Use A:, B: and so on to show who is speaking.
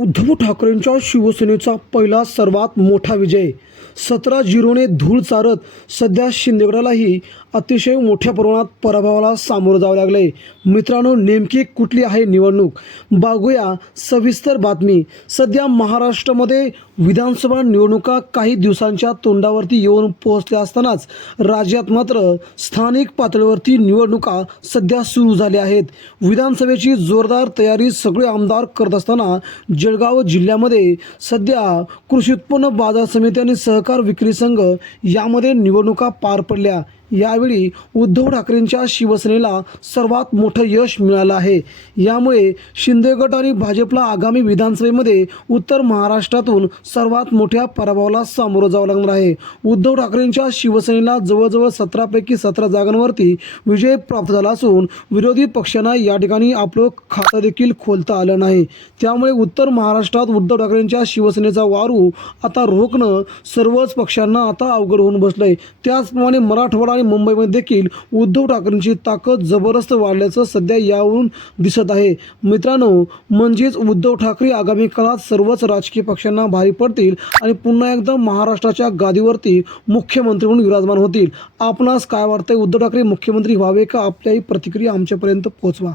A: उद्धव ठाकरेंच्या शिवसेनेचा पहिला सर्वात मोठा विजय. सतरा झिरोने धूळ चारत सध्या शिंदेगडालाही अतिशय मोठ्या प्रमाणात पराभवाला सामोरं जावं लागलंय. मित्रांनो नेमकी कुठली आहे निवडणूक? बघूया सविस्तर बातमी. सध्या महाराष्ट्रामध्ये विधानसभा निवडणुका काही दिवसांच्या तोंडावरती येऊन पोहोचल्या असतानाच राज्यात मात्र स्थानिक पातळीवरती निवडणुका सध्या सुरू झाल्या आहेत. विधानसभेची जोरदार तयारी सगळे आमदार करत असताना जळगाव जिल्ह्यामध्ये सध्या कृषी उत्पन्न बाजार समिती आणि सहकार विक्री संघ यामध्ये निवडणुका पार पडल्या. यावेळी उद्धव ठाकरेंच्या शिवसेनेला सर्वात मोठं यश मिळालं आहे. यामुळे शिंदे गट आणि भाजपला आगामी विधानसभेमध्ये उत्तर महाराष्ट्रातून सर्वात मोठ्या पराभवाला सामोरं जावं लागणार आहे. उद्धव ठाकरेंच्या शिवसेनेला जवळजवळ सतरापैकी सतरा जागांवरती विजय प्राप्त झाला असून विरोधी पक्षांना या ठिकाणी आपलं खातं देखील खोलता आलं नाही. त्यामुळे उत्तर महाराष्ट्रात उद्धव ठाकरेंच्या शिवसेनेचा वारू आता रोखणं सर्वच पक्षांना आता अवघड होऊन बसलंय. त्याचप्रमाणे मराठवाडा आणि मुंबईमध्ये देखील उद्धव ठाकरेंची ताकद जबरदस्त वाढल्याचं सध्या यावरून दिसत आहे. मित्रांनो म्हणजेच उद्धव ठाकरे आगामी काळात सर्वच राजकीय पक्षांना भारी पडतील आणि पुन्हा एकदा महाराष्ट्राच्या गादीवरती मुख्यमंत्री म्हणून विराजमान होतील. आपणास काय वाटतंय? उद्धव ठाकरे मुख्यमंत्री व्हावे का? आपल्याही प्रतिक्रिया आमच्यापर्यंत पोहोचवा.